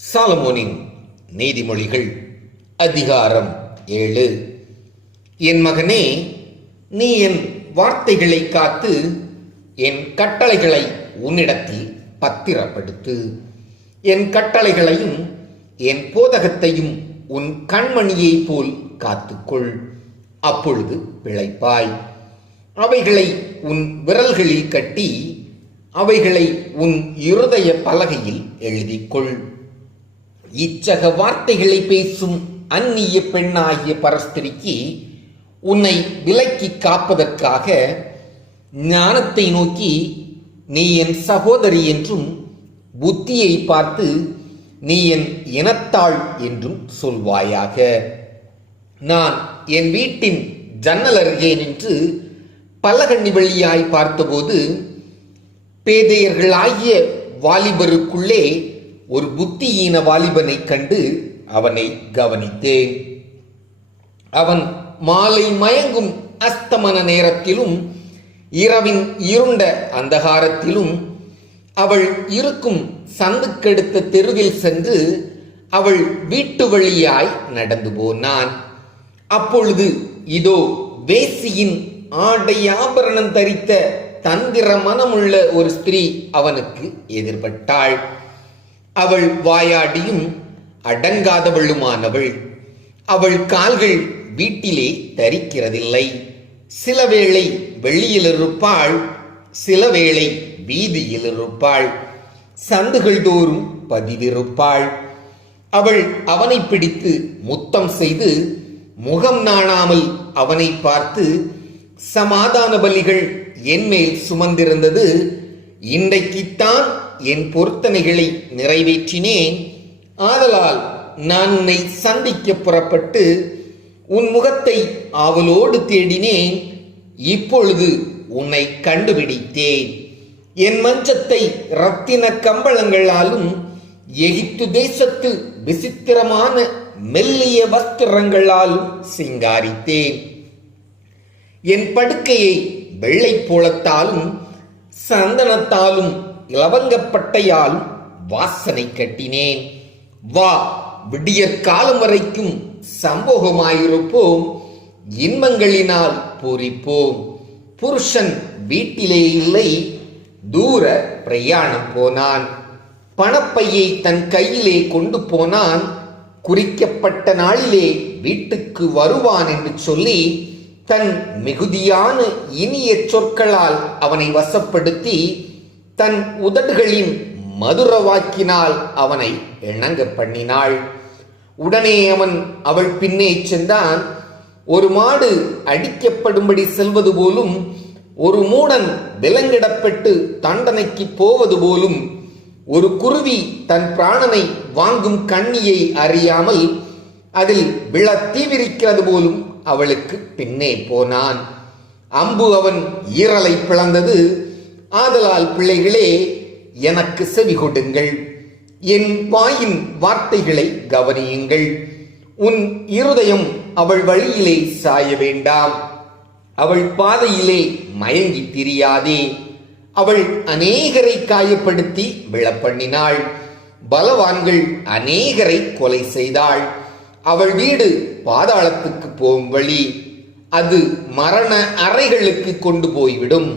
சாலமோனின் நீதிமொழிகள் அதிகாரம் 7. என் மகனே, நீ என் வார்த்தைகளை காத்து என் கட்டளைகளை உன்னிடத்தில் பத்திரப்படுத்து. என் கட்டளைகளையும் என் போதகத்தையும் உன் கண்மணியைப் போல் காத்துக்கொள். அப்பொழுது பிழைப்பாய். அவைகளை உன் விரல்களில் கட்டி அவைகளை உன் இருதய பலகையில் எழுதிக்கொள். இச்சக வார்த்தைகளை பேசும் அந்நிய பெண்ணாகிய பரஸ்திரிக்கு உன்னை விலக்கி காப்பதற்காக ஞானத்தை நோக்கி நீ என் சகோதரி என்றும், புத்தியை பார்த்து நீ என் இனத்தாள் என்றும் சொல்வாயாக. நான் என் வீட்டின் ஜன்னல் அருகே நின்று பலகண்ணி வழியாய் பார்த்தபோது பேதையர்களாகிய வாலிபருக்குள்ளே ஒரு புத்தியீன வாலிபனை கண்டு அவனை கவனித்தேன். அவன் மாலை மயங்கும் அஸ்தமன நேரத்திலும் இரவின் இருண்ட அந்தகாரத்திலும் அவள் இருக்கும் சந்துக்கெடுத்த தெருவில் சென்று அவள் வீட்டு வழியாய் நடந்து போனான். அப்பொழுது இதோ, வேசியின் ஆடை ஆபரணம் தரித்த தந்திர மனமுள்ள ஒரு ஸ்திரீ அவனுக்கு எதிர்பட்டாள். அவள் வாயாடியும் அடங்காதவளுமானவள். அவள் கால்கள் வீட்டிலே தரிக்கிறதில்லை. சில வேளை வெளியில் இருப்பாள், சில வேளை வீதியில் இருப்பாள், சந்துகள் தோறும் பதிவிருப்பாள். அவள் அவனை பிடித்து முத்தம் செய்து முகம் நாணாமல் அவனை பார்த்து, சமாதான பலிகள் என்மேல் சுமந்திருந்தது, இன்றைக்குத்தான் என் பொருத்தனைகளை நிறைவேற்றினேன். ஆதலால் நான் உன்னை சந்திக்க புறப்பட்டு உன் முகத்தை ஆவலோடு தேடினேன். இப்பொழுது உன்னை கண்டுபிடித்தேன். என் மஞ்சத்தை இரத்தின கம்பளங்களாலும் எகிப்து தேசத்து விசித்திரமான மெல்லிய வஸ்திரங்களாலும் சிங்காரித்தேன். என் படுக்கையை வெள்ளை போலத்தாலும் சந்தனத்தாலும் லவங்கப்பட்டையாலும் வாசனை கட்டினேன். வா, விடியற் காலம் வரைக்கும் சம்போகமாயிருப்போம், இன்பங்களினால் பூரிப்போம். புருஷன் வீட்டிலே இல்லை, தூர பிரயாணம் போனான். பணப்பையை தன் கையிலே கொண்டு போனான். குறிக்கப்பட்ட நாளிலே வீட்டுக்கு வருவான் என்று சொல்லி தன் மிகுதியான இனிய சொற்களால் அவனை வசப்படுத்தி தன் உதடுகளின் மதுர வாக்கினால் அவனை இணங்க பண்ணினாள். உடனே அவன் அவள் பின்னே சென்றான். ஒரு மாடு அடிக்கப்படும்படி செல்வது போலும், ஒரு மூடன் விலங்கிடப்பட்டு தண்டனைக்கு போவது போலும், ஒரு குருவி தன் பிராணனை வாங்கும் கண்ணியை அறியாமல் அதில் விழ தீவிரிக்கிறது போலும் அவளுக்கு பின்னே போனான். அம்பு அவன் ஈரலை பிளந்தது. ஆதலால் பிள்ளைகளே, எனக்கு செவி கொடுங்கள், என் வாயின் வார்த்தைகளை கவனியுங்கள். உன் இருதயம் அவள் வழியிலே சாய வேண்டாம், அவள் பாதையிலே மயங்கி திரியாதே. அவள் அநேகரை காயப்படுத்தி விழப்பண்ணினாள், பலவான்கள் அநேகரை கொலை செய்தாள். அவள் வீடு பாதாளத்துக்கு போகும் வழி, அது மரண அறைகளுக்கு கொண்டு போய்விடும்.